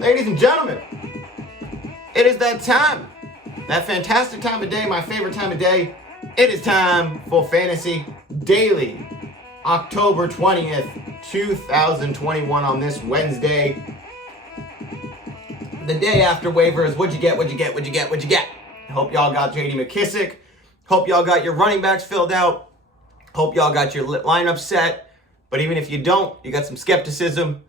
Ladies and gentlemen, it is that time. That fantastic time of day, my favorite time of day. It is time for Fantasy Daily. October 20th, 2021 on this Wednesday. The day after waivers. What'd you get? Hope y'all got J.D. McKissick. Hope y'all got your running backs filled out. Hope y'all got your lineup set. But even if you don't, you got some skepticism.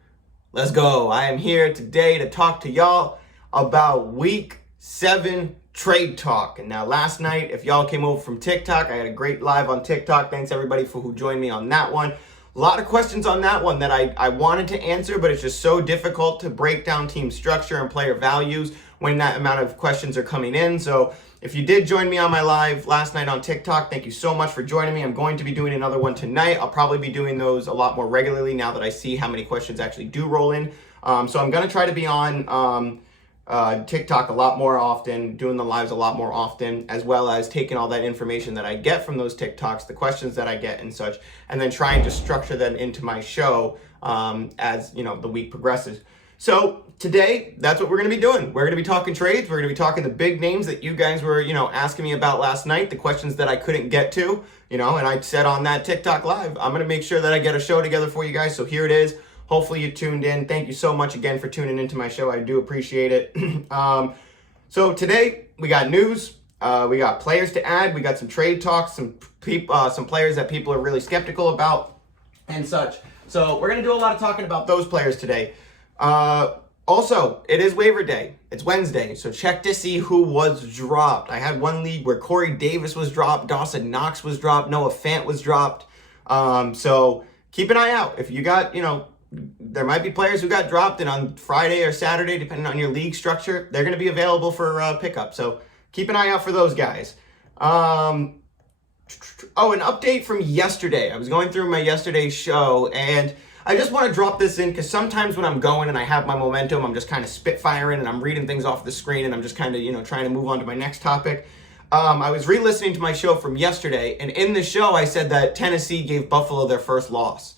Let's go. I am here today to talk to y'all about Week 7 trade talk. And now last night, if y'all came over from TikTok, I had a great live on TikTok. Thanks everybody for who joined me on that one. A lot of questions on that one that I wanted to answer, but it's just so difficult to break down team structure and player values when that amount of questions are coming in. So if you did join me on my live last night on TikTok, thank you so much for joining me. I'm going to be doing another one tonight. I'll probably be doing those a lot more regularly now that I see how many questions actually do roll in. So I'm going to try to be on TikTok a lot more often, doing the lives a lot more often, as well as taking all that information that I get from those TikToks, the questions that I get and such, and then trying to structure them into my show as the week progresses. So today, that's what we're going to be doing. We're going to be talking trades. We're going to be talking the big names that you guys were, asking me about last night, the questions that I couldn't get to, and I said on that TikTok live, I'm going to make sure that I get a show together for you guys. So here it is. Hopefully you tuned in. Thank you so much again for tuning into my show. I do appreciate it. So today we got news. We got players to add. We got some trade talks, some players that people are really skeptical about and such. So we're going to do a lot of talking about those players today. Also, it is waiver day. It's Wednesday, so check to see who was dropped. I had one league where Corey Davis was dropped, Dawson Knox was dropped, Noah Fant was dropped. So keep an eye out. If you got, there might be players who got dropped, and on Friday or Saturday, depending on your league structure, they're going to be available for pickup. So keep an eye out for those guys. Oh, an update from yesterday. I was going through my yesterday's show, and I just want to drop this in because sometimes when I'm going and I have my momentum, I'm just kind of spitfiring and I'm reading things off the screen and I'm just kind of, trying to move on to my next topic. I was re-listening to my show from yesterday, and in the show, I said that Tennessee gave Buffalo their first loss.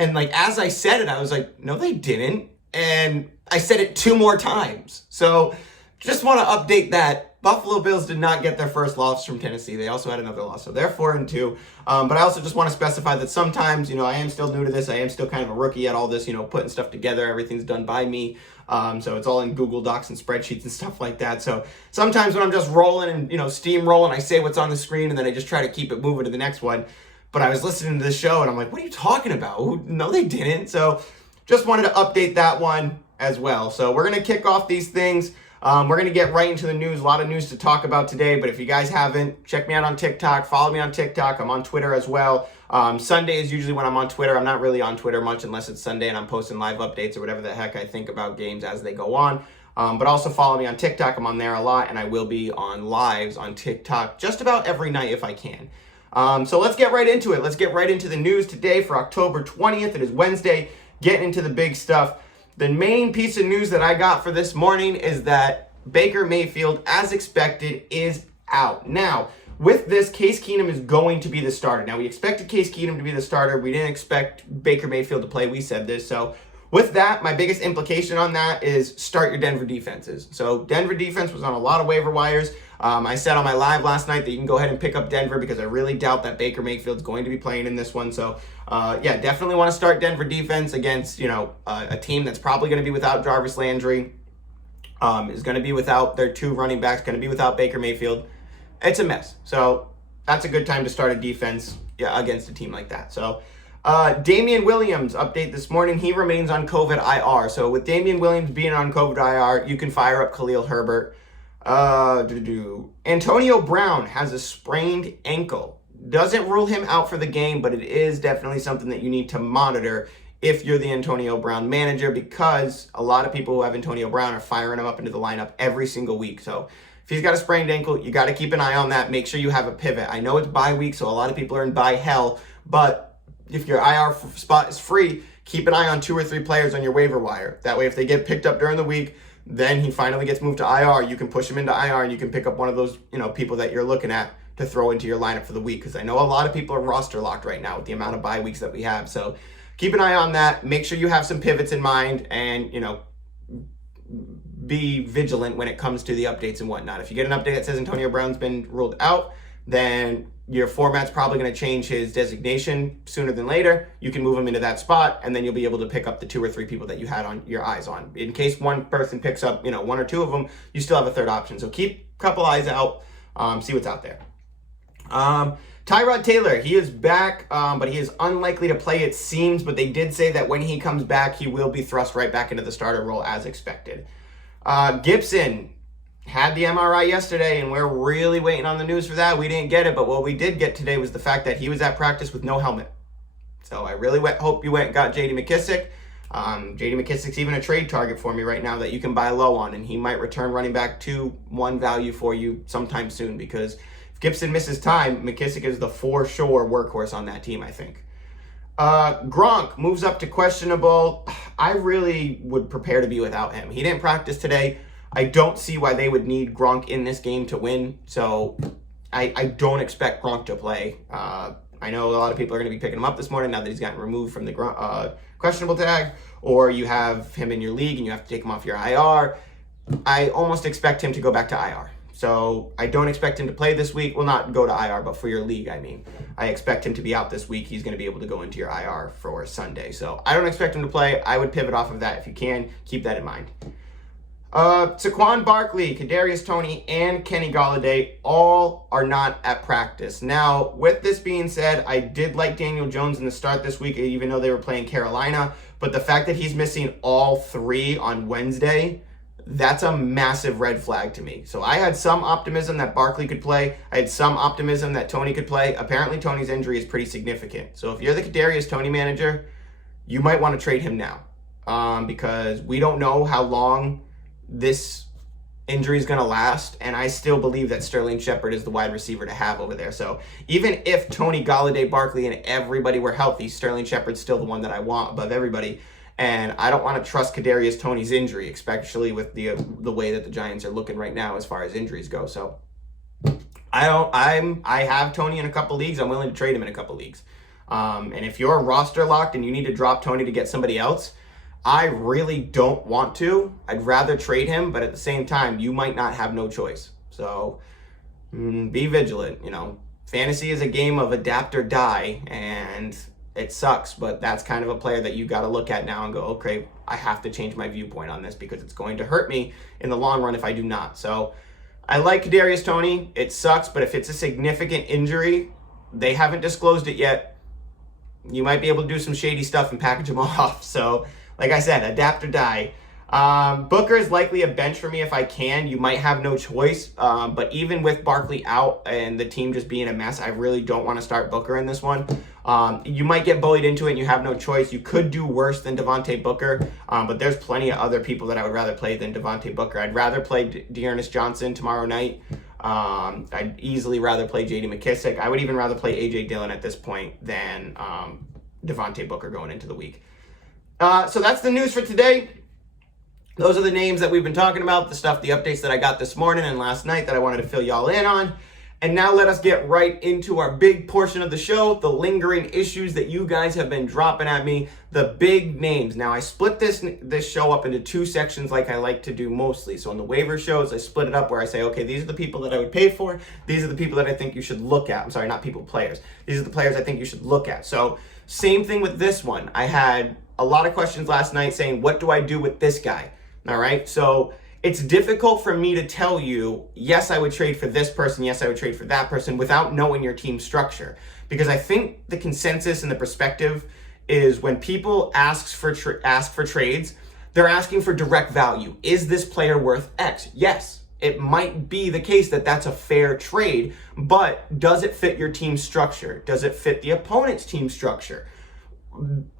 And as I said it, I was like, no, they didn't. And I said it 2 more times. So just want to update that. Buffalo Bills did not get their first loss from Tennessee. They also had another loss. So they're 4-2. But I also just want to specify that sometimes, I am still new to this. I am still kind of a rookie at all this, putting stuff together. Everything's done by me. So it's all in Google Docs and spreadsheets and stuff like that. So sometimes when I'm just rolling and, steamrolling, I say what's on the screen and then I just try to keep it moving to the next one. But I was listening to the show and I'm like, what are you talking about? No, they didn't. So just wanted to update that one as well. So we're going to kick off these things. We're going to get right into the news. A lot of news to talk about today. But if you guys haven't, check me out on TikTok. Follow me on TikTok. I'm on Twitter as well. Sunday is usually when I'm on Twitter. I'm not really on Twitter much unless it's Sunday and I'm posting live updates or whatever the heck I think about games as they go on. But also follow me on TikTok. I'm on there a lot. And I will be on lives on TikTok just about every night if I can. So let's get right into it. Let's get right into the news today for October 20th. It is Wednesday. Getting into the big stuff. The main piece of news that I got for this morning is that Baker Mayfield, as expected, is out. Now, with this, Case Keenum is going to be the starter. Now, we expected Case Keenum to be the starter. We didn't expect Baker Mayfield to play. We said this. So with that, my biggest implication on that is start your Denver defenses. So Denver defense was on a lot of waiver wires. I said on my live last night that you can go ahead and pick up Denver because I really doubt that Baker Mayfield's going to be playing in this one. So, definitely want to start Denver defense against, a team that's probably going to be without Jarvis Landry, is going to be without their 2 running backs, going to be without Baker Mayfield. It's a mess. So that's a good time to start a defense against a team like that. So Damian Williams, update this morning. He remains on COVID IR. So with Damian Williams being on COVID IR, you can fire up Khalil Herbert. Antonio Brown has a sprained ankle. Doesn't rule him out for the game, but it is definitely something that you need to monitor if you're the Antonio Brown manager, because a lot of people who have Antonio Brown are firing him up into the lineup every single week. So if he's got a sprained ankle, you got to keep an eye on that. Make sure you have a pivot. I know it's bye week, so a lot of people are in bye hell, but if your IR spot is free, keep an eye on 2 or 3 players on your waiver wire. That way, if they get picked up during the week, then he finally gets moved to IR. You can push him into IR and you can pick up one of those, people that you're looking at to throw into your lineup for the week. Because I know a lot of people are roster locked right now with the amount of bye weeks that we have. So keep an eye on that. Make sure you have some pivots in mind and, be vigilant when it comes to the updates and whatnot. If you get an update that says Antonio Brown's been ruled out, then your format's probably going to change his designation sooner than later. You can move him into that spot, and then you'll be able to pick up the 2 or 3 people that you had on your eyes on. In case one person picks up, 1 or 2 of them, you still have a third option. So keep a couple eyes out, see what's out there. Tyrod Taylor, he is back, but he is unlikely to play, it seems, but they did say that when he comes back, he will be thrust right back into the starter role as expected. Gibson had the MRI yesterday, and we're really waiting on the news for that. We didn't get it, but what we did get today was the fact that he was at practice with no helmet. So I really hope you went and got J.D. McKissic. J.D. McKissic's even a trade target for me right now that you can buy low on, and he might return running back 2-1 value for you sometime soon, because if Gibson misses time, McKissic is the for sure workhorse on that team, I think. Gronk moves up to questionable. I really would prepare to be without him. He didn't practice today. I don't see why they would need Gronk in this game to win, so I don't expect Gronk to play. I know a lot of people are going to be picking him up this morning now that he's gotten removed from the questionable tag, or you have him in your league and you have to take him off your IR. I almost expect him to go back to IR. So I don't expect him to play this week. Well, not go to IR, but for your league, I mean. I expect him to be out this week. He's going to be able to go into your IR for Sunday. So I don't expect him to play. I would pivot off of that if you can. Keep that in mind. Saquon Barkley, Kadarius Toney, and Kenny Golladay all are not at practice. Now, with this being said, I did like Daniel Jones in the start this week, even though they were playing Carolina. But the fact that he's missing all 3 on Wednesday, that's a massive red flag to me. So I had some optimism that Barkley could play. I had some optimism that Toney could play. Apparently, Toney's injury is pretty significant. So if you're the Kadarius Toney manager, you might want to trade him now, because we don't know how long this injury is going to last, and I still believe that Sterling Shepard is the wide receiver to have over there. So even if Toney, Golladay, Barkley, and everybody were healthy, Sterling Shepard's still the one that I want above everybody. And I don't want to trust Kadarius Toney's injury, especially with the way that the Giants are looking right now as far as injuries go. So I have Toney in a couple leagues. I'm willing to trade him in a couple leagues. And if you're roster locked and you need to drop Toney to get somebody else, I really don't want to. I'd rather trade him, but at the same time, you might not have no choice. So be vigilant. Fantasy is a game of adapt or die, and it sucks, but that's kind of a player that you got to look at now and go, okay, I have to change my viewpoint on this because it's going to hurt me in the long run if I do not. So I like Kadarius Toney. It sucks, but if it's a significant injury, they haven't disclosed it yet. You might be able to do some shady stuff and package them off. So like I said, adapt or die. Booker is likely a bench for me if I can. You might have no choice. But even with Barkley out and the team just being a mess, I really don't want to start Booker in this one. You might get bullied into it and you have no choice. You could do worse than Devontae Booker. But there's plenty of other people that I would rather play than Devontae Booker. I'd rather play Dearness Johnson tomorrow night. I'd easily rather play J.D. McKissic. I would even rather play A.J. Dillon at this point than Devontae Booker going into the week. So that's the news for today. Those are the names that we've been talking about, the updates that I got this morning and last night that I wanted to fill y'all in on. And now let us get right into our big portion of the show, the lingering issues that you guys have been dropping at me, the big names. Now, I split this show up into 2 sections like I like to do mostly. So on the waiver shows, I split it up where I say, okay, these are the people that I would pay for. These are the people that I think you should look at. I'm sorry, not people, players. These are the players I think you should look at. So same thing with this one. I had a lot of questions last night saying, what do I do with this guy? All right, so it's difficult for me to tell you, yes, I would trade for this person, yes, I would trade for that person without knowing your team structure. Because I think the consensus and the perspective is when people ask for trades, they're asking for direct value. Is this player worth X? Yes, it might be the case that that's a fair trade, but does it fit your team structure? Does it fit the opponent's team structure?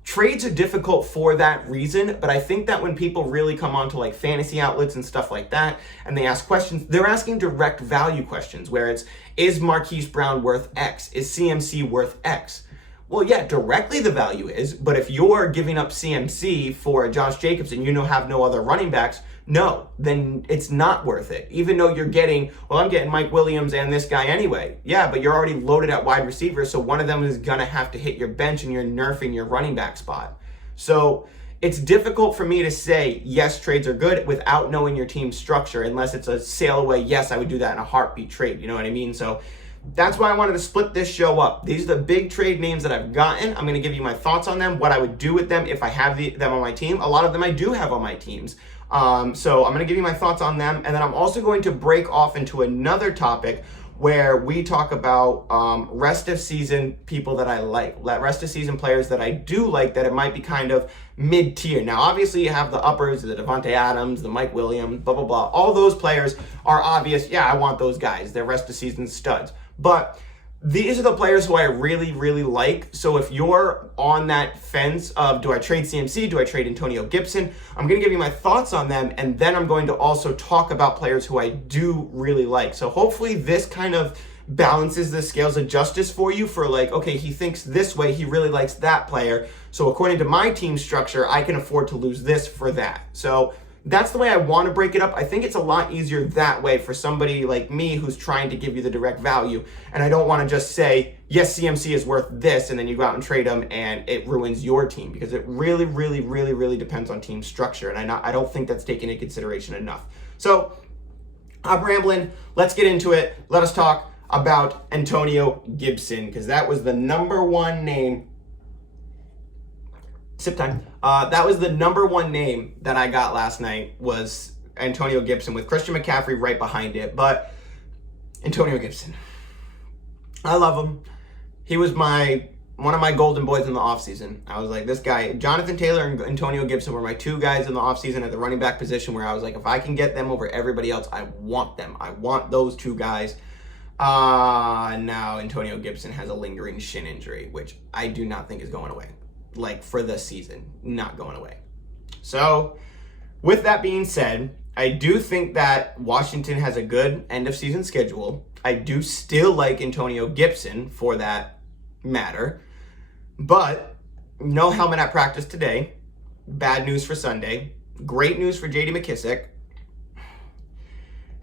Trades are difficult for that reason, but I think that when people really come onto like fantasy outlets and stuff like that, and they ask questions, they're asking direct value questions where it's, is Marquise Brown worth X? Is CMC worth X? Well, yeah, directly the value is, but if you're giving up CMC for Josh Jacobs and have no other running backs, no, then it's not worth it. Even though you're getting, well, I'm getting Mike Williams and this guy anyway. Yeah, but you're already loaded at wide receiver, so one of them is going to have to hit your bench and you're nerfing your running back spot. So it's difficult for me to say, yes, trades are good without knowing your team's structure, unless it's a sail away. Yes, I would do that in a heartbeat trade. You know what I mean? So that's why I wanted to split this show up. These are the big trade names that I've gotten. I'm going to give you my thoughts on them, what I would do with them if I have them on my team. A lot of them I do have on my teams. So I'm going to give you my thoughts on them. And then I'm also going to break off into another topic where we talk about rest of season people that I like, rest of season players that I do like, that it might be kind of mid-tier. Now, obviously, you have the uppers, the Devontae Adams, the Mike Williams, blah, blah, blah. All those players are obvious. Yeah, I want those guys. They're rest of season studs. But these are the players who I really, really like. So if you're on that fence of, do I trade CMC? Do I trade Antonio Gibson? I'm going to give you my thoughts on them, and then I'm going to also talk about players who I do really like. So hopefully this kind of balances the scales of justice for you, for like, okay, he thinks this way, he really likes that player. So according to my team structure, I can afford to lose this for that. So that's the way I want to break it up. I think it's a lot easier that way for somebody like me who's trying to give you the direct value. And I don't want to just say, yes, CMC is worth this, and then you go out and trade him and it ruins your team, because it really, really, really, really depends on team structure. And I don't think that's taken into consideration enough. So I'm rambling. Let's get into it. Let us talk about Antonio Gibson, because that was the number one name. Sip time. That was the number one name that I got last night, was Antonio Gibson, with Christian McCaffrey right behind it. But Antonio Gibson, I love him. He was one of my golden boys in the offseason. I was like, this guy, Jonathan Taylor and Antonio Gibson were my two guys in the offseason at the running back position, where I was like, if I can get them over everybody else, I want them. I want those two guys. Now Antonio Gibson has a lingering shin injury, which I do not think is going away. Like, for the season, not going away. So with that being said, I do think that Washington has a good end of season schedule. I do still like Antonio Gibson for that matter, but no helmet at practice today. Bad news for Sunday. Great news for JD McKissic.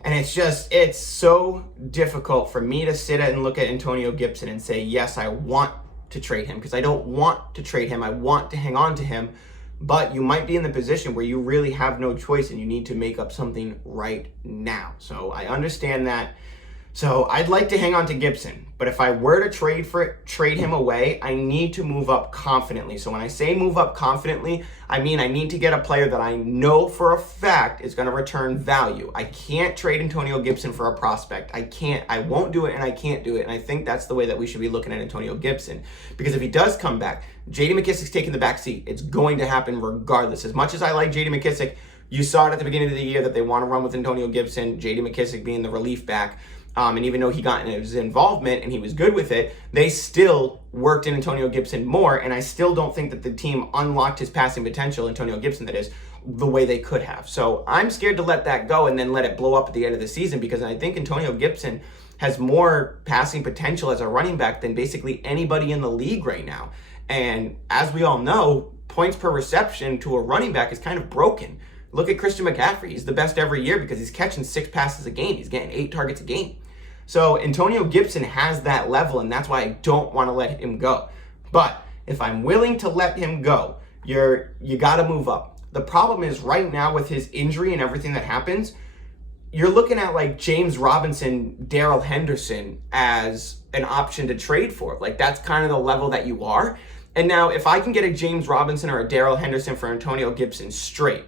And it's so difficult for me to sit and look at Antonio Gibson and say, yes, I want to trade him, because I don't want to trade him. I want to hang on to him. But you might be in the position where you really have no choice and you need to make up something right now. So I understand that. So I'd like to hang on to Gibson, but if I were to trade him away, I need to move up confidently. So when I say move up confidently, I mean I need to get a player that I know for a fact is going to return value. I can't trade Antonio Gibson for a prospect. I won't do it, and I can't do it. And I think that's the way that we should be looking at Antonio Gibson, because if he does come back, JD McKissic's taking the back seat. It's going to happen regardless. As much as I like JD McKissic, you saw it at the beginning of the year that they want to run with Antonio Gibson, JD McKissic being the relief back. And even though he got his involvement and he was good with it, they still worked in Antonio Gibson more. And I still don't think that the team unlocked his passing potential, Antonio Gibson that is, the way they could have. So I'm scared to let that go and then let it blow up at the end of the season, because I think Antonio Gibson has more passing potential as a running back than basically anybody in the league right now. And as we all know, points per reception to a running back is kind of broken. Look at Christian McCaffrey. He's the best every year because he's catching 6 passes a game. He's getting 8 targets a game. So Antonio Gibson has that level, and that's why I don't want to let him go. But if I'm willing to let him go, you got to move up. The problem is right now with his injury and everything that happens, you're looking at like James Robinson, Daryl Henderson as an option to trade for. Like, that's kind of the level that you are. And now if I can get a James Robinson or a Daryl Henderson for Antonio Gibson straight,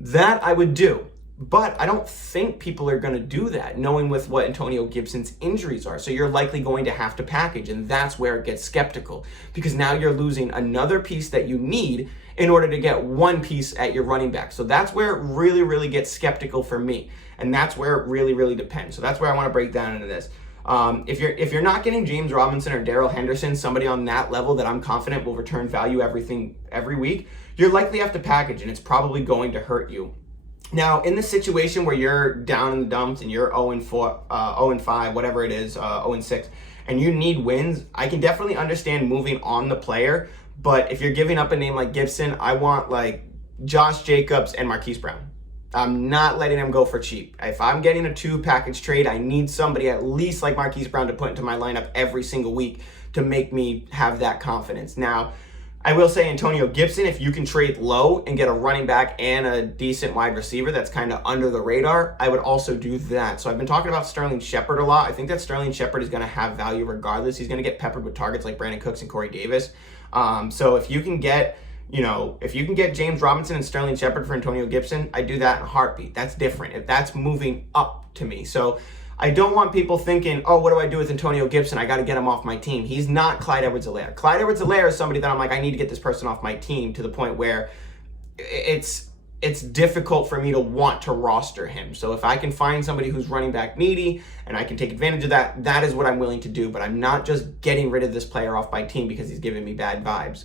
that I would do. But I don't think people are going to do that, knowing with what Antonio Gibson's injuries are. So you're likely going to have to package, and that's where it gets skeptical, because now you're losing another piece that you need in order to get one piece at your running back. So that's where it really, really gets skeptical for me, and that's where it really, really depends. So that's where I want to break down into this. If you're not getting James Robinson or Daryl Henderson, somebody on that level that I'm confident will return value every week, you're likely to have to package, and it's probably going to hurt you. Now, in the situation where you're down in the dumps and you're 0-4, 0-5, whatever it is, 0-6, and you need wins, I can definitely understand moving on the player. But if you're giving up a name like Gibson, I want like Josh Jacobs and Marquise Brown. I'm not letting them go for cheap. If I'm getting a 2-package trade, I need somebody at least like Marquise Brown to put into my lineup every single week to make me have that confidence. Now, I will say Antonio Gibson, if you can trade low and get a running back and a decent wide receiver that's kind of under the radar, I would also do that. So I've been talking about Sterling Shepard a lot. I think that Sterling Shepard is going to have value regardless. He's going to get peppered with targets like Brandon Cooks and Corey Davis. So if you can get, James Robinson and Sterling Shepard for Antonio Gibson, I do that in a heartbeat. That's different. If that's moving up to me. So I don't want people thinking, oh, what do I do with Antonio Gibson? I got to get him off my team. He's not Clyde Edwards-Helaire. Clyde Edwards-Helaire is somebody that I'm like, I need to get this person off my team to the point where it's difficult for me to want to roster him. So if I can find somebody who's running back needy and I can take advantage of that, that is what I'm willing to do. But I'm not just getting rid of this player off my team because he's giving me bad vibes.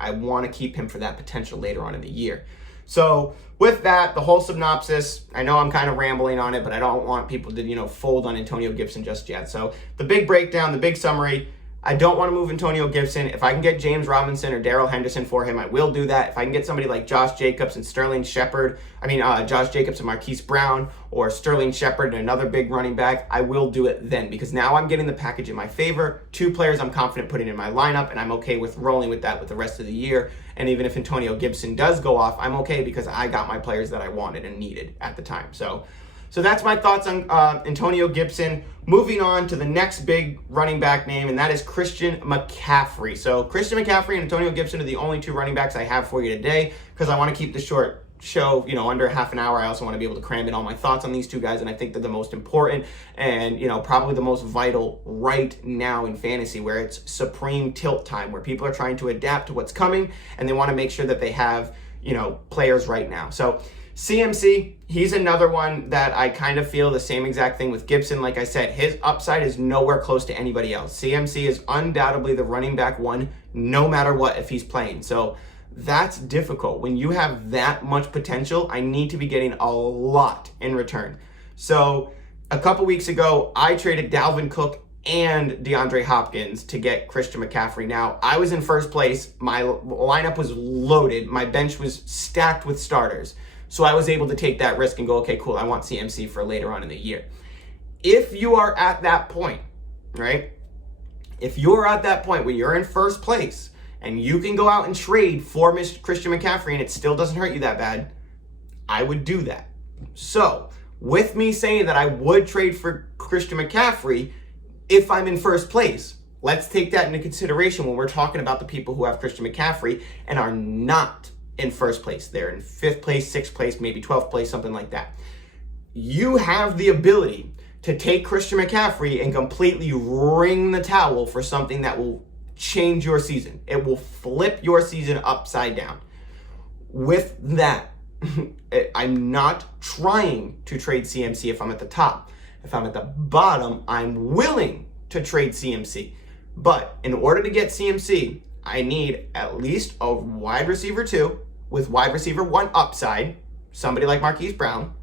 I want to keep him for that potential later on in the year. So with that, the whole synopsis, I know I'm kind of rambling on it, but I don't want people to, fold on Antonio Gibson just yet. So the big breakdown, the big summary, I don't want to move Antonio Gibson. If I can get James Robinson or Daryl Henderson for him, I will do that. If I can get somebody like Josh Jacobs and Josh Jacobs and Marquise Brown, or Sterling Shepard and another big running back, I will do it then, because now I'm getting the package in my favor. 2 players I'm confident putting in my lineup, and I'm okay with rolling with that with the rest of the year. And even if Antonio Gibson does go off, I'm okay because I got my players that I wanted and needed at the time. So that's my thoughts on Antonio Gibson. Moving on to the next big running back name, and that is Christian McCaffrey. So Christian McCaffrey and Antonio Gibson are the only 2 running backs I have for you today, because I want to keep the short show, under half an hour. I also want to be able to cram in all my thoughts on these 2 guys, and I think they're the most important and, probably the most vital right now in fantasy, where it's supreme tilt time, where people are trying to adapt to what's coming, and they want to make sure that they have, players right now. So CMC, he's another one that I kind of feel the same exact thing with Gibson. Like I said, his upside is nowhere close to anybody else. CMC is undoubtedly the running back one, no matter what, if he's playing. So that's difficult. When you have that much potential, I need to be getting a lot in return. So a couple weeks ago, I traded Dalvin Cook and DeAndre Hopkins to get Christian McCaffrey. Now, I was in first place. My lineup was loaded. My bench was stacked with starters. So I was able to take that risk and go, okay, cool, I want CMC for later on in the year. If you are at that point, right? If you're at that point where you're in first place and you can go out and trade for Christian McCaffrey and it still doesn't hurt you that bad, I would do that. So with me saying that I would trade for Christian McCaffrey if I'm in first place, let's take that into consideration when we're talking about the people who have Christian McCaffrey and are not in first place. They're in 5th place, 6th place, maybe 12th place, something like that. You have the ability to take Christian McCaffrey and completely wring the towel for something that will change your season. It will flip your season upside down. With that, I'm not trying to trade CMC if I'm at the top. If I'm at the bottom, I'm willing to trade CMC. But in order to get CMC, I need at least a wide receiver 2 with wide receiver 1 upside, somebody like Marquise Brown.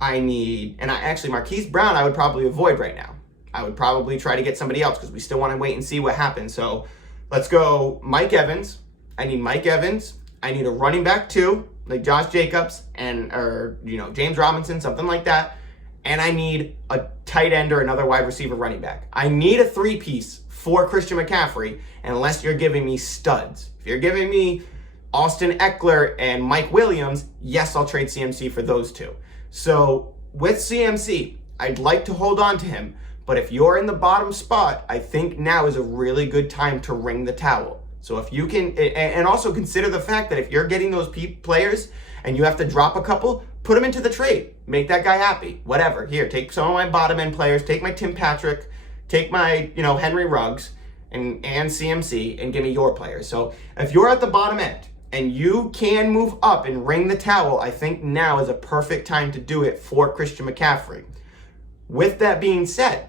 Marquise Brown I would probably avoid right now. I would probably try to get somebody else because we still want to wait and see what happens. So let's go Mike Evans. I need Mike Evans. I need a running back 2, like Josh Jacobs or James Robinson, something like that. And I need a tight end or another wide receiver running back. I need a 3-piece for Christian McCaffrey unless you're giving me studs. If you're giving me Austin Eckler and Mike Williams, yes, I'll trade CMC for those 2. So with CMC, I'd like to hold on to him. But if you're in the bottom spot, I think now is a really good time to wring the towel. So if you can, and also consider the fact that if you're getting those players and you have to drop a couple, put them into the trade. Make that guy happy. Whatever. Here, take some of my bottom end players, take my Tim Patrick, take my, Henry Ruggs and CMC and give me your players. So if you're at the bottom end and you can move up and wring the towel, I think now is a perfect time to do it for Christian McCaffrey. With that being said,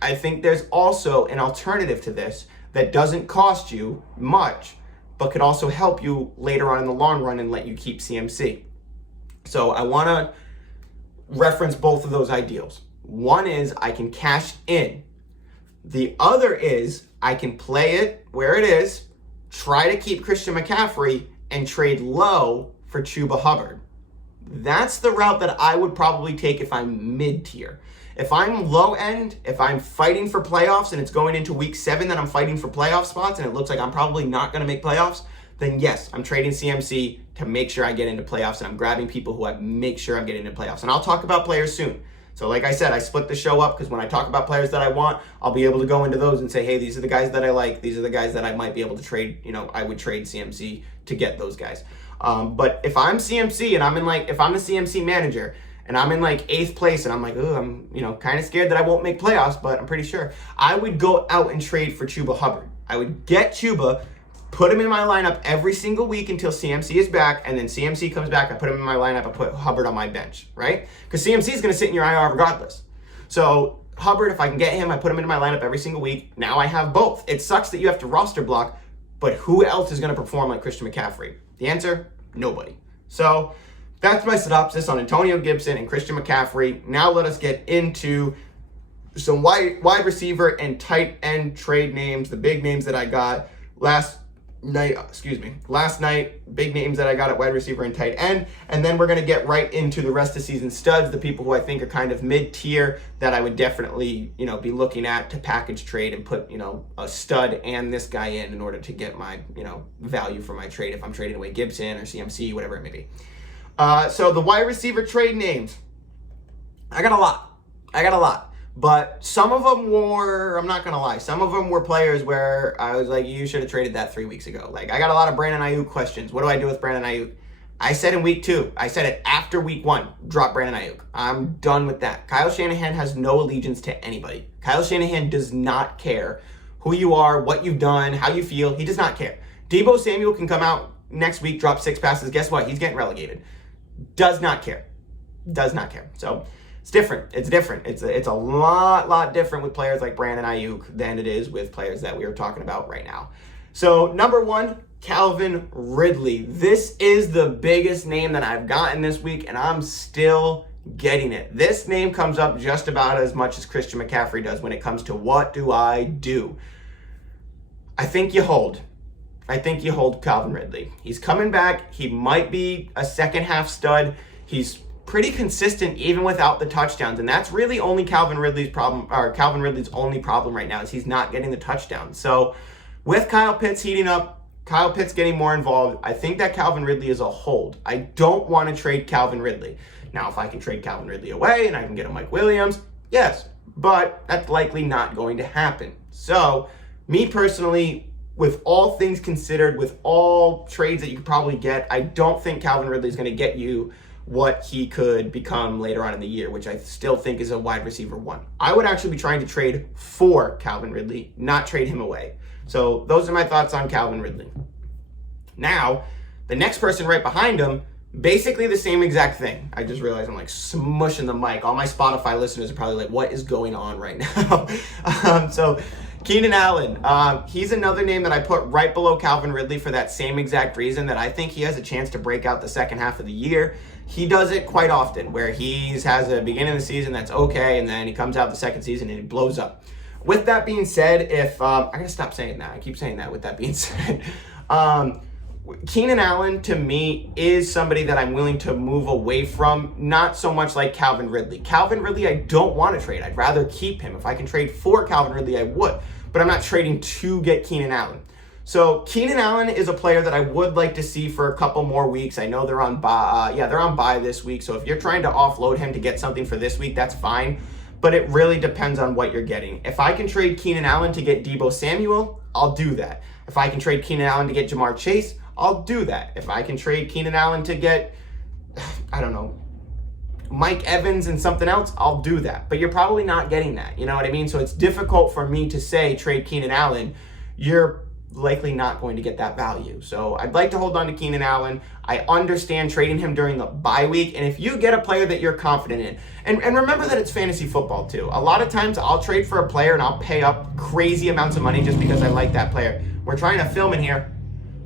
I think there's also an alternative to this that doesn't cost you much, but could also help you later on in the long run and let you keep CMC. So I want to reference both of those ideals. One is I can cash in. The other is I can play it where it is, try to keep Christian McCaffrey, and trade low for Chuba Hubbard. That's the route that I would probably take if I'm mid-tier. If I'm low end, if I'm fighting for playoffs and it's going into week 7 that I'm fighting for playoff spots and it looks like I'm probably not going to make playoffs, then yes, I'm trading CMC to make sure I get into playoffs, and I'm grabbing people who I make sure I'm getting into playoffs. And I'll talk about players soon. So like I said, I split the show up because when I talk about players that I want, I'll be able to go into those and say, hey, these are the guys that I like. These are the guys that I might be able to trade. I would trade CMC to get those guys. But if I'm CMC and if I'm the CMC manager and I'm in 8th place and I'm like, oh, I'm, kind of scared that I won't make playoffs, but I'm pretty sure, I would go out and trade for Chuba Hubbard. I would get Chuba, put him in my lineup every single week until CMC is back, and then CMC comes back, I put him in my lineup, I put Hubbard on my bench, right? Because CMC is going to sit in your IR regardless. So Hubbard, if I can get him, I put him into my lineup every single week. Now I have both. It sucks that you have to roster block, but who else is going to perform like Christian McCaffrey? The answer, nobody. So that's my synopsis on Antonio Gibson and Christian McCaffrey. Now let us get into some wide receiver and tight end trade names, the big names that I got last night, big names that I got at wide receiver and tight end, and then we're going to get right into the rest of season studs, the people who I think are kind of mid-tier that I would definitely, be looking at to package trade and put, a stud and this guy in order to get my, value for my trade if I'm trading away Gibson or CMC, whatever it may be. So the wide receiver trade names, I got a lot. But some of them were, I'm not going to lie, some of them were players where I was like, you should have traded that 3 weeks ago. I got a lot of Brandon Ayuk questions. What do I do with Brandon Ayuk? I said in week 2, I said it after week 1, drop Brandon Ayuk. I'm done with that. Kyle Shanahan has no allegiance to anybody. Kyle Shanahan does not care who you are, what you've done, how you feel. He does not care. Debo Samuel can come out next week, drop 6 passes. Guess what? He's getting relegated. Does not care. So it's different. It's a lot different with players like Brandon Ayuk than it is with players that we are talking about right now. So number 1, Calvin Ridley. This is the biggest name that I've gotten this week, and I'm still getting it. This name comes up just about as much as Christian McCaffrey does when it comes to what do I do. I think you hold Calvin Ridley. He's coming back. He might be a second half stud. He's pretty consistent even without the touchdowns, and that's really only Calvin Ridley's only problem right now is he's not getting the touchdowns. So with Kyle Pitts heating up, Kyle Pitts getting more involved, I think that Calvin Ridley is a hold. I don't want to trade Calvin Ridley. Now, if I can trade Calvin Ridley away and I can get a Mike Williams, yes, but that's likely not going to happen. So me personally, with all things considered, with all trades that you could probably get, I don't think Calvin Ridley is going to get you what he could become later on in the year, which I still think is a wide receiver 1. I would actually be trying to trade for Calvin Ridley, not trade him away. So those are my thoughts on Calvin Ridley. Now, the next person right behind him, basically the same exact thing. I just realized I'm smushing the mic. All my Spotify listeners are probably like, what is going on right now? So Keenan Allen, he's another name that I put right below Calvin Ridley for that same exact reason, that I think he has a chance to break out the second half of the year. He does it quite often where he has a beginning of the season that's okay, and then he comes out the second season and he blows up. With that being said, I'm going to stop saying that. I keep saying that with that being said. Keenan Allen, to me, is somebody that I'm willing to move away from, not so much like Calvin Ridley. Calvin Ridley, I don't want to trade. I'd rather keep him. If I can trade for Calvin Ridley, I would. But I'm not trading to get Keenan Allen. So Keenan Allen is a player that I would like to see for a couple more weeks. I know they're on bye. They're on bye this week. So if you're trying to offload him to get something for this week, that's fine. But it really depends on what you're getting. If I can trade Keenan Allen to get Debo Samuel, I'll do that. If I can trade Keenan Allen to get Jamar Chase, I'll do that. If I can trade Keenan Allen to get, Mike Evans and something else, I'll do that. But you're probably not getting that. You know what I mean? So it's difficult for me to say trade Keenan Allen. You're likely not going to get that value. So I'd like to hold on to Keenan Allen. I understand trading him during the bye week. And if you get a player that you're confident in, and remember that it's fantasy football too. A lot of times I'll trade for a player and I'll pay up crazy amounts of money just because I like that player. We're trying to film in here.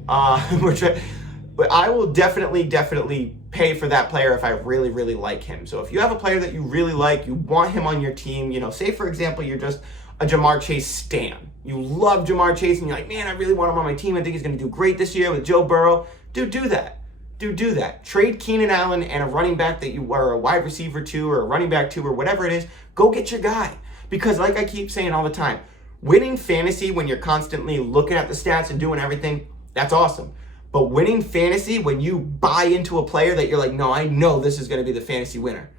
But I will definitely pay for that player if I really, really like him. So if you have a player that you really like, you want him on your team, say for example, you're just a Jamar Chase stan. You love Jamar Chase and you're like, man, I really want him on my team. I think he's going to do great this year with Joe Burrow. Dude, do that. Do that. Trade Keenan Allen and a running back that you are a wide receiver to or a running back to or whatever it is. Go get your guy. Because like I keep saying all the time, winning fantasy when you're constantly looking at the stats and doing everything, that's awesome. But winning fantasy, when you buy into a player that you're like, no, I know this is going to be the fantasy winner,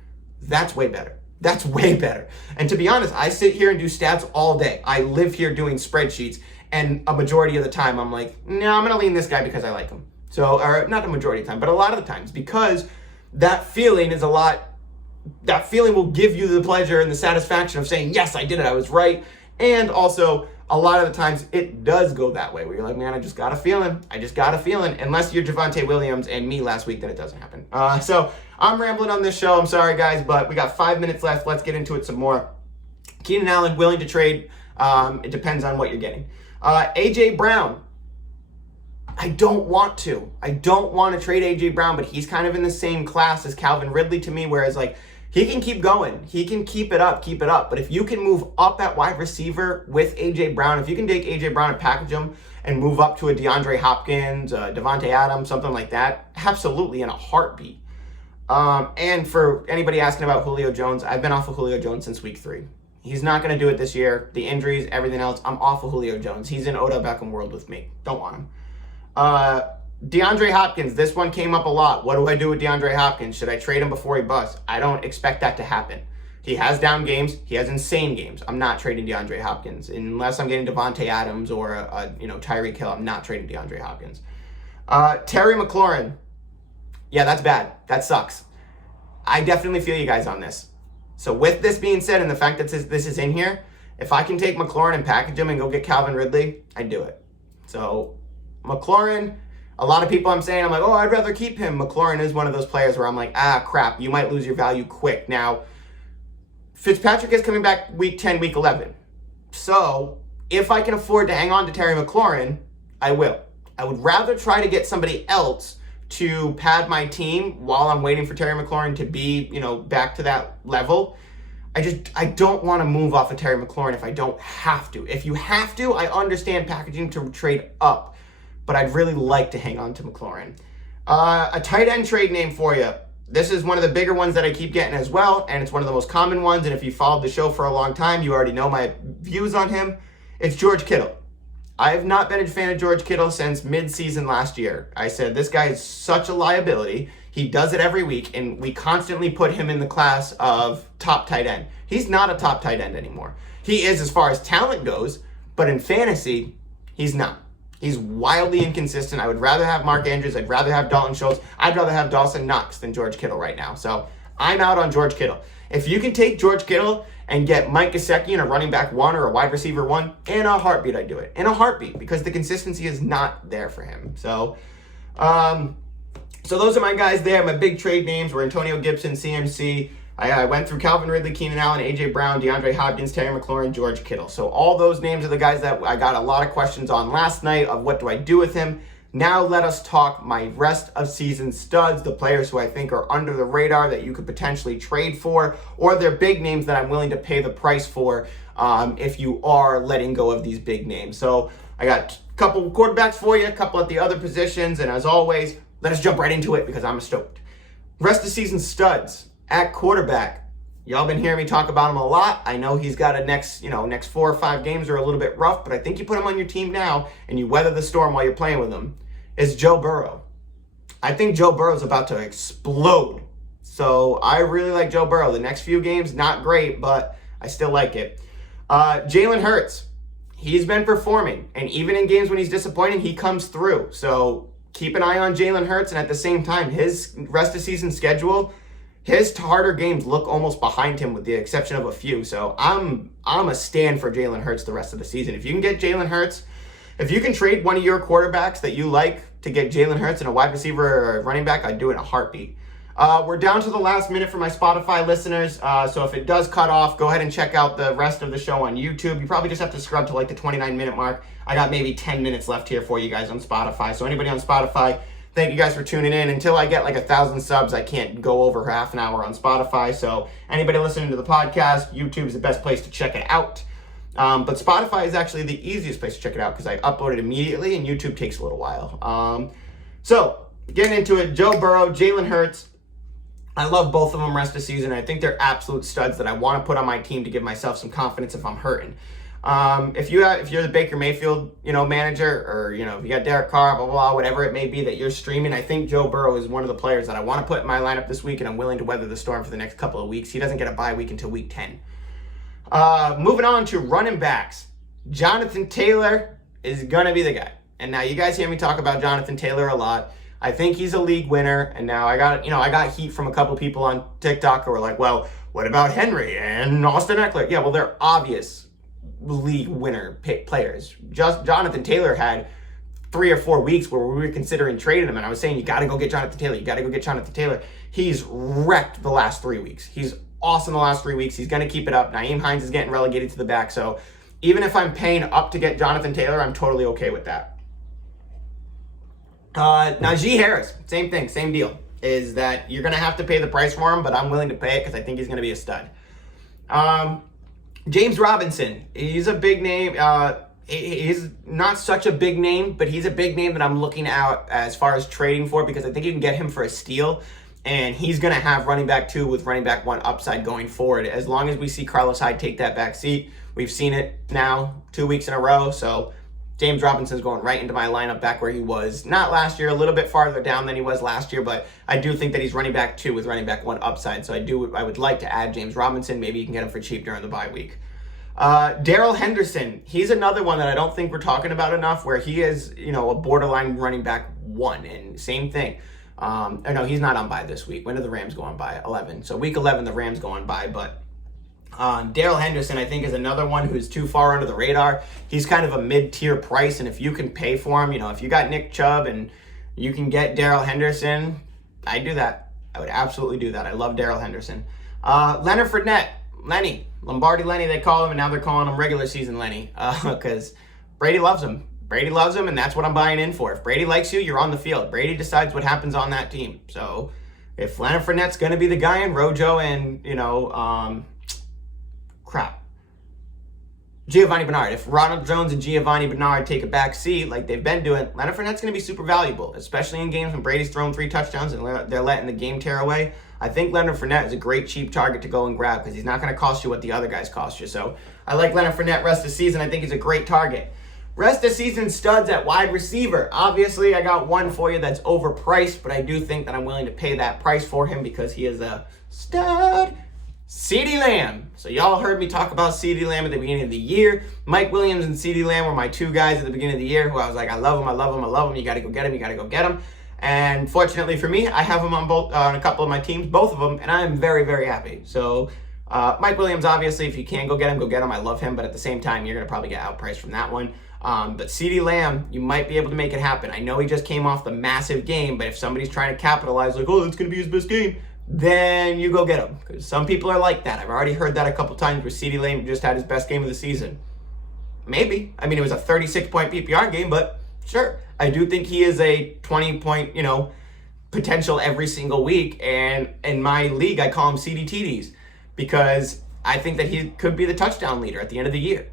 that's way better. That's way better. And to be honest, I sit here and do stats all day. I live here doing spreadsheets, and a majority of the time I'm like, no, I'm going to lean this guy because I like him. So, or not the majority of the time, but a lot of the times, because that feeling is that feeling will give you the pleasure and the satisfaction of saying, yes, I did it, I was right. And also, a lot of the times it does go that way where you're like, man, I just got a feeling. Unless you're Javonte Williams and me last week, then it doesn't happen. So I'm rambling on this show. I'm sorry, guys, but we got 5 minutes left. Let's get into it some more. Keenan Allen, willing to trade. It depends on what you're getting. A.J. Brown. I don't want to trade A.J. Brown, but he's kind of in the same class as Calvin Ridley to me, whereas like, he can keep going. He can keep it up. But if you can move up at wide receiver with A.J. Brown, if you can take A.J. Brown and package him and move up to a DeAndre Hopkins, Devontae Adams, something like that, absolutely in a heartbeat. And for anybody asking about Julio Jones, I've been off of Julio Jones since week 3. He's not going to do it this year. The injuries, everything else, I'm off of Julio Jones. He's in Odell Beckham world with me. Don't want him. DeAndre Hopkins, this one came up a lot. What do I do with DeAndre Hopkins? Should I trade him before he busts? I don't expect that to happen. He has down games. He has insane games. I'm not trading DeAndre Hopkins. Unless I'm getting Devontae Adams or Tyreek Hill, I'm not trading DeAndre Hopkins. Terry McLaurin. Yeah, that's bad. That sucks. I definitely feel you guys on this. So with this being said and the fact that this is in here, if I can take McLaurin and package him and go get Calvin Ridley, I'd do it. So McLaurin, a lot of people I'm like, oh, I'd rather keep him. McLaurin is one of those players where I'm like, crap, you might lose your value quick. Now, Fitzpatrick is coming back week 10, week 11. So if I can afford to hang on to Terry McLaurin, I will. I would rather try to get somebody else to pad my team while I'm waiting for Terry McLaurin to be, back to that level. I don't want to move off of Terry McLaurin if I don't have to. If you have to, I understand packaging to trade up, but I'd really like to hang on to McLaurin. A tight end trade name for you. This is one of the bigger ones that I keep getting as well, and it's one of the most common ones, and if you followed the show for a long time, you already know my views on him. It's George Kittle. I have not been a fan of George Kittle since mid-season last year. I said, this guy is such a liability. He does it every week, and we constantly put him in the class of top tight end. He's not a top tight end anymore. He is as far as talent goes, but in fantasy, he's not. He's wildly inconsistent. I would rather have Mark Andrews. I'd rather have Dalton Schultz. I'd rather have Dawson Knox than George Kittle right now. So I'm out on George Kittle. If you can take George Kittle and get Mike Gesicki in a running back 1 or a wide receiver 1, in a heartbeat, I'd do it. In a heartbeat, because the consistency is not there for him. So those are my guys there. My big trade names were Antonio Gibson, CMC. I went through Calvin Ridley, Keenan Allen, A.J. Brown, DeAndre Hopkins, Terry McLaurin, George Kittle. So all those names are the guys that I got a lot of questions on last night of what do I do with him. Now let us talk my rest of season studs, the players who I think are under the radar that you could potentially trade for, or they're big names that I'm willing to pay the price for if you are letting go of these big names. So I got a couple quarterbacks for you, a couple at the other positions, and as always, let us jump right into it because I'm stoked. Rest of season studs. At quarterback, y'all been hearing me talk about him a lot. I know he's got a next 4 or 5 games are a little bit rough, but I think you put him on your team now and you weather the storm while you're playing with him. It's Joe Burrow. I think Joe Burrow's about to explode. So I really like Joe Burrow. The next few games, not great, but I still like it. Jalen Hurts. He's been performing, and even in games when he's disappointing, he comes through. So keep an eye on Jalen Hurts, and at the same time, his rest of season schedule, his harder games look almost behind him with the exception of a few. So I'm a stand for Jalen Hurts the rest of the season. If you can get Jalen Hurts, if you can trade one of your quarterbacks that you like to get Jalen Hurts and a wide receiver or a running back, I'd do it in a heartbeat. We're down to the last minute for my Spotify listeners. So if it does cut off, go ahead and check out the rest of the show on YouTube. You probably just have to scrub to like the 29-minute mark. I got maybe 10 minutes left here for you guys on Spotify. So anybody on Spotify, thank you guys for tuning in. Until I get like 1,000 subs, I can't go over half an hour on Spotify. So anybody listening to the podcast, YouTube is the best place to check it out. But Spotify is actually the easiest place to check it out because I upload it immediately and YouTube takes a little while. So getting into it, Joe Burrow, Jalen Hurts. I love both of them rest of the season. I think they're absolute studs that I want to put on my team to give myself some confidence if I'm hurting. If you're the Baker Mayfield, manager, or, if you got Derek Carr, blah, blah, blah, whatever it may be that you're streaming, I think Joe Burrow is one of the players that I want to put in my lineup this week, and I'm willing to weather the storm for the next couple of weeks. He doesn't get a bye week until week 10. Moving on to running backs. Jonathan Taylor is going to be the guy. And now you guys hear me talk about Jonathan Taylor a lot. I think he's a league winner. And now I got heat from a couple people on TikTok who were like, well, what about Henry and Austin Eckler? Yeah, well, they're obvious league winner players. Just Jonathan Taylor had 3 or 4 weeks where we were considering trading him. And I was saying, you got to go get Jonathan Taylor. You got to go get Jonathan Taylor. He's wrecked the last 3 weeks. He's awesome the last 3 weeks. He's going to keep it up. Naeem Hines is getting relegated to the back. So even if I'm paying up to get Jonathan Taylor, I'm totally okay with that. Najee Harris, same thing, same deal. Is that you're going to have to pay the price for him, but I'm willing to pay it because I think he's going to be a stud. James Robinson, he's a big name. He's not such a big name, but he's a big name that I'm looking at as far as trading for because I think you can get him for a steal. And he's going to have running back 2 with running back 1 upside going forward. As long as we see Carlos Hyde take that back seat, we've seen it now 2 weeks in a row. So James Robinson's going right into my lineup back where he was not last year, a little bit farther down than he was last year, but I do think that he's running back 2 with running back 1 upside. So I would like to add James Robinson. Maybe you can get him for cheap during the bye week. Daryl Henderson, he's another one that I don't think we're talking about enough where he is, a borderline running back 1 and same thing. No, he's not on bye this week. When do the Rams go on bye? 11. So week 11, the Rams go on bye, but Daryl Henderson, I think, is another one who's too far under the radar. He's kind of a mid-tier price, and if you can pay for him, if you got Nick Chubb and you can get Daryl Henderson, I'd do that. I would absolutely do that. I love Daryl Henderson. Leonard Fournette, Lenny, Lombardi Lenny, they call him, and now they're calling him regular season Lenny because Brady loves him. Brady loves him, and that's what I'm buying in for. If Brady likes you, you're on the field. Brady decides what happens on that team. So if Leonard Fournette's going to be the guy and Rojo and, Giovanni Bernard. If Ronald Jones and Giovanni Bernard take a back seat like they've been doing, Leonard Fournette's going to be super valuable, especially in games when Brady's throwing 3 touchdowns and they're letting the game tear away. I think Leonard Fournette is a great cheap target to go and grab because he's not going to cost you what the other guys cost you. So I like Leonard Fournette rest of the season. I think he's a great target. Rest of season studs at wide receiver. Obviously, I got one for you that's overpriced, but I do think that I'm willing to pay that price for him because he is a stud. CeeDee Lamb. So y'all heard me talk about CeeDee Lamb at the beginning of the year. Mike Williams and CeeDee Lamb were my 2 guys at the beginning of the year who I was like, I love him, I love him, I love him. You got to go get him, you got to go get him. And fortunately for me, I have him on a couple of my teams, both of them, and I am very, very happy. So Mike Williams, obviously, if you can go get him, go get him. I love him, but at the same time, you're going to probably get outpriced from that one. But CeeDee Lamb, you might be able to make it happen. I know he just came off the massive game, but if somebody's trying to capitalize, like, oh, it's going to be his best game, then you go get him. Because some people are like that. I've already heard that a couple times where CeeDee Lamb just had his best game of the season. Maybe. I mean, it was a 36-point PPR game, but sure. I do think he is a 20-point, potential every single week. And in my league, I call him CDTDs because I think that he could be the touchdown leader at the end of the year.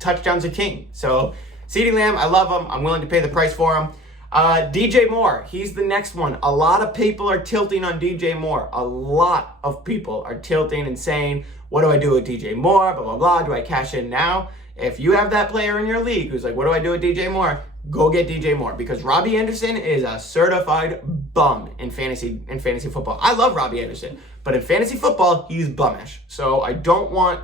Touchdowns are king. So CeeDee Lamb, I love him. I'm willing to pay the price for him. DJ Moore, he's the next one. A lot of people are tilting on DJ Moore. A lot of people are tilting and saying, what do I do with DJ Moore? Blah, blah, blah. Do I cash in now? If you have that player in your league who's like, what do I do with DJ Moore? Go get DJ Moore because Robbie Anderson is a certified bum in fantasy football. I love Robbie Anderson, but in fantasy football, he's bummish. So I don't want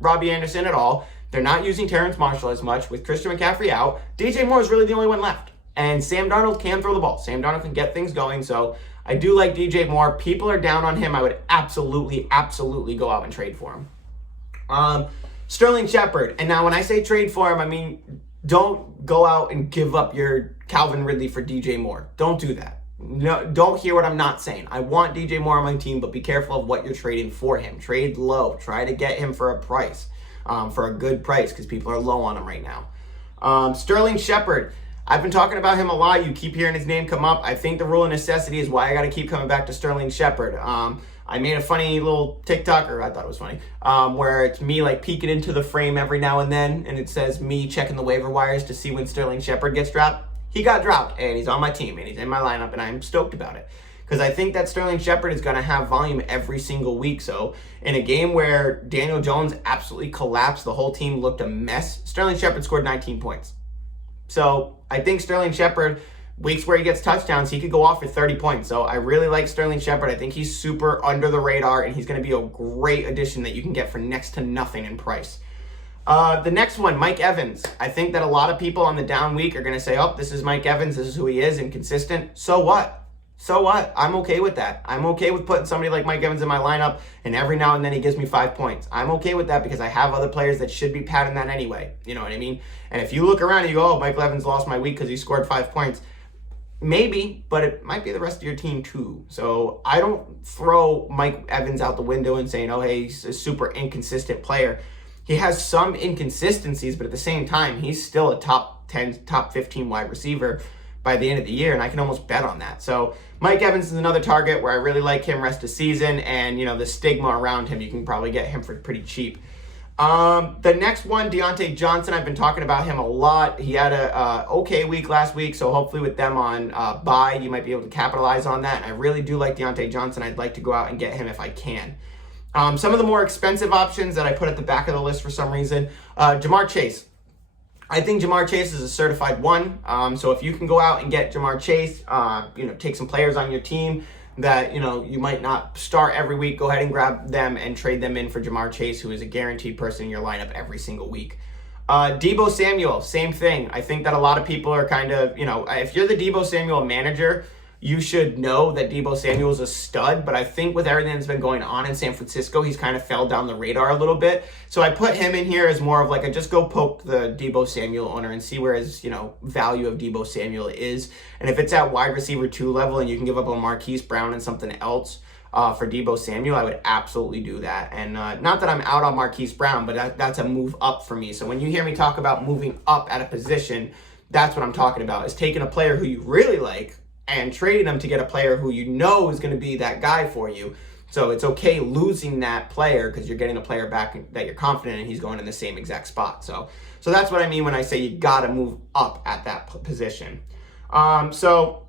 Robbie Anderson at all. They're not using Terrence Marshall as much. With Christian McCaffrey out, DJ Moore is really the only one left. And Sam Darnold can throw the ball. Sam Darnold can get things going. So I do like DJ Moore. People are down on him. I would absolutely go out and trade for him. Sterling Shepard. And now when I say trade for him, I mean, don't go out and give up your Calvin Ridley for DJ Moore. Don't do that. No, don't hear what I'm not saying. I want DJ Moore on my team, but be careful of what you're trading for him. Trade low. Try to get him for a price, for a good price, because people are low on him right now. Sterling Shepard. I've been talking about him a lot. You keep hearing his name come up. I think the rule of necessity is why I got to keep coming back to Sterling Shepard. I made a funny little TikTok, or I thought it was funny, where it's me like peeking into the frame every now and then, and it says me checking the waiver wires to see when Sterling Shepard gets dropped. He got dropped, and he's on my team, and he's in my lineup, and I'm stoked about it. because I think that Sterling Shepard is going to have volume every single week. So in a game where Daniel Jones absolutely collapsed, the whole team looked a mess, Sterling Shepard scored 19 points. So I think Sterling Shepard, weeks where he gets touchdowns, he could go off for 30 points. So I really like Sterling Shepard. I think he's super under the radar, and he's going to be a great addition that you can get for next to nothing in price. The next one, Mike Evans. I think that a lot of people on the down week are going to say, oh, this is Mike Evans. This is who he is, inconsistent. So what? So what? I'm okay with that. I'm okay with putting somebody like Mike Evans in my lineup, and every now and then he gives me 5 points. I'm okay with that because I have other players that should be padding that anyway. You know what I mean? And if you look around and you go, oh, Mike Evans lost my week because he scored 5 points, maybe, but it might be the rest of your team too. So I don't throw Mike Evans out the window and saying, oh, hey, he's a super inconsistent player. He has some inconsistencies, but at the same time, he's still a top 10, top 15 wide receiver by the end of the year, and I can almost bet on that. So Mike Evans is another target where I really like him rest of season, and the stigma around him, you can probably get him for pretty cheap. The next one, Deontay Johnson, I've been talking about him a lot. He had a okay week last week, so hopefully with them on bye, you might be able to capitalize on that. And I really do like Deontay Johnson. I'd like to go out and get him if I can. Some of the more expensive options that I put at the back of the list for some reason, Jamar Chase. I think Jamar Chase is a certified one. So if you can go out and get Jamar Chase, take some players on your team that, you might not start every week, go ahead and grab them and trade them in for Jamar Chase, who is a guaranteed person in your lineup every single week. Debo Samuel, same thing. I think that a lot of people are kind of, if you're the Debo Samuel manager, you should know that Debo Samuel is a stud, but I think with everything that's been going on in San Francisco, he's kind of fell down the radar a little bit. So I put him in here as more of like a just go poke the Debo Samuel owner and see where his, value of Debo Samuel is. And if it's at wide receiver 2 level and you can give up a Marquise Brown and something else for Debo Samuel, I would absolutely do that. And not that I'm out on Marquise Brown, but that's a move up for me. So when you hear me talk about moving up at a position, that's what I'm talking about, is taking a player who you really like and trading them to get a player who is going to be that guy for you. So it's okay losing that player because you're getting a player back that you're confident in, he's going in the same exact spot. So that's what I mean when I say you got to move up at that position. So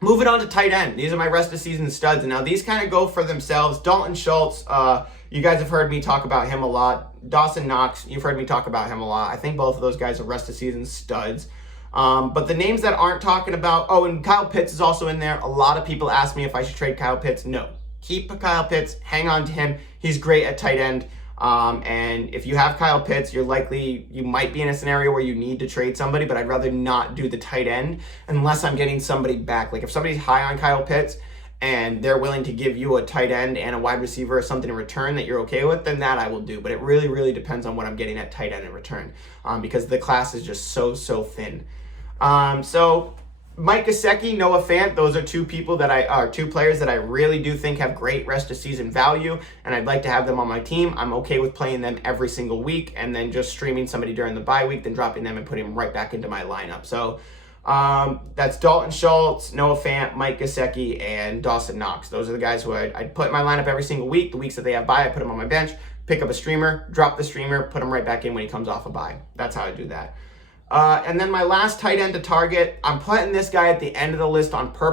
moving on to tight end. These are my rest of season studs. And now these kind of go for themselves. Dalton Schultz, you guys have heard me talk about him a lot. Dawson Knox, you've heard me talk about him a lot. I think both of those guys are rest of season studs. But the names that aren't talking about, and Kyle Pitts is also in there. A lot of people ask me if I should trade Kyle Pitts. No, keep Kyle Pitts, hang on to him. He's great at tight end. And if you have Kyle Pitts, you might be in a scenario where you need to trade somebody, but I'd rather not do the tight end unless I'm getting somebody back. Like if somebody's high on Kyle Pitts and they're willing to give you a tight end and a wide receiver or something in return that you're okay with, then that I will do. But it really, really depends on what I'm getting at tight end in return, because the class is just so thin. So Mike Gesicki, Noah Fant, those are two players that I really do think have great rest of season value, and I'd like to have them on my team. I'm okay with playing them every single week and then just streaming somebody during the bye week, then dropping them and putting them right back into my lineup. So that's Dalton Schultz, Noah Fant, Mike Gesicki, and Dawson Knox. Those are the guys who I'd put in my lineup every single week. The weeks that they have bye, I put them on my bench, pick up a streamer, drop the streamer, put him right back in when he comes off a bye. That's how I do that. And then my last tight end to target, I'm putting this guy at the end of the list on purpose.